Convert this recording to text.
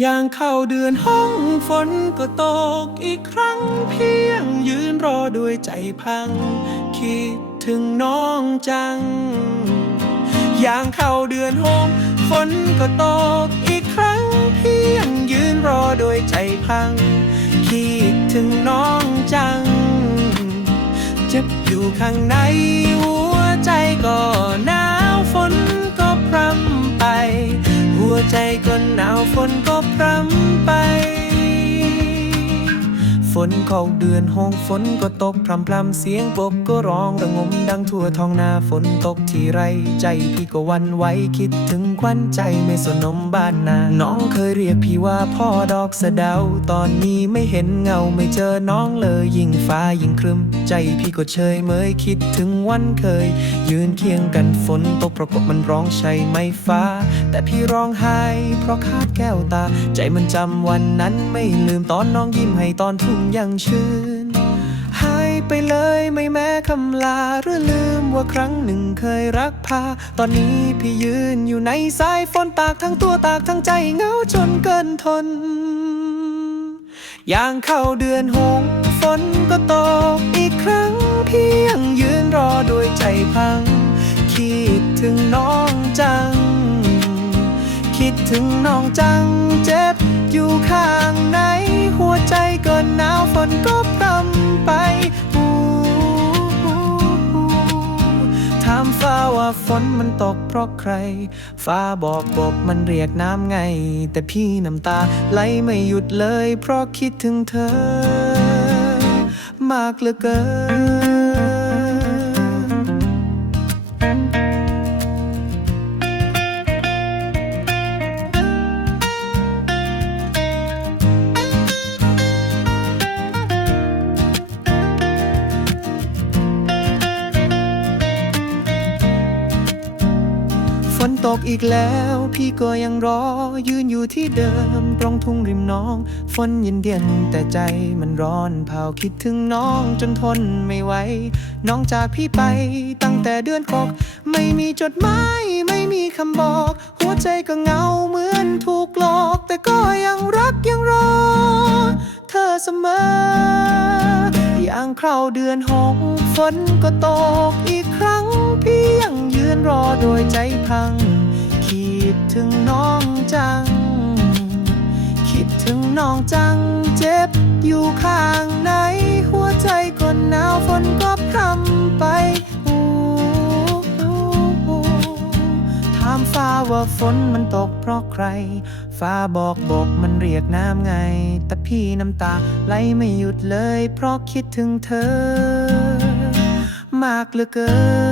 อย่างเข้าเดือนห้องฝนก็ตกอีกครั้งเพียงยืนรอด้วยใจพัง คิดถึงน้องจัง อย่างเข้าเดือนหกฝนก็ตกอีกครั้งเพียงยืนรอโดยใจพัง คิดถึงน้องจัง เจ็บอยู่ข้างในหัวใจก็หนา ฝนก็พรำไป ฝนเข้าเดือนห้องฝนก็ตกพรำพรำเสียงกบก็ร้องระงมดังทั่วท้องนาฝนตกทีไร ใจพี่ก็วันไหวคิดถึงควันใจไม่สนมบ้านนาน้องเคยเรียกพี่ว่าพ่อดอกสะเดา ตอนนี้ไม่เห็นเงาไม่เจอน้องเลยยิ่งฟ้ายิ่งครึม ใจพี่ก็เชยเมยคิดถึงวันเคย ยืนเคียงกันฝนตกประกบมันร้องใช่ไหมฟ้า แต่พี่ร้องไห้เพราะขาดแก้วตา ใจมันจำวันนั้นไม่ลืมตอนน้องยิ้มให้ตอนทุ่งยังชื่นหายไปเลยไม่แม้คำลาหรือลืมว่าครั้งหนึ่งเคยรักพา ตอนนี้พี่ยืนอยู่ในสายฝนตากทั้งตัวตากทั้งใจเหงาจนเกินทนอย่างเข้าเดือนหงฝนก็ตกอีกครั้งพี่ ใจพัง คิดถึงน้องจัง คิดถึงน้องจัง เจ็บอยู่ข้างใน หัวใจก็หนาวฝนก็พรำไปอู้หูถามฟ้าว่าฝนมันตกเพราะใคร ฟ้าบอกกบมันเรียกน้ำไง แต่พี่น้ำตาไหลไม่หยุดเลย เพราะคิดถึงเธอ มากเหลือเกิน ฝน ตกอีกแล้ว พี่ก็ยังรอ ยืนอยู่ที่เดิม ตรงทุ่งริมน้อง ฝนเย็นเย็นแต่ใจมันร้อนเผาคิดถึงน้องจนทนไม่ไหว น้องจากพี่ไปตั้งแต่เดือนกกไม่มีจดหมายไม่มีคำบอก หัวใจก็เงาเหมือนถูกหลอก แต่ก็ยังรักยังรอ เธอเสมอ อย่างเข้าเดือนหกฝนก็ตกอีกครั้ง พี่ยังยืนรอโดยใจพัง คิดถึงน้องจัง คิดถึงน้องจัง เจ็บอยู่ข้างใน หัวใจก็หนาวฝนก็พรำไปถามฟ้าว่าฝนมันตกเพราะใคร ฟ้าบอกบกมันเรียกน้ำไง แต่พี่น้ำตาไหลไม่หยุดเลย เพราะคิดถึงเธอ มากเหลือเกิน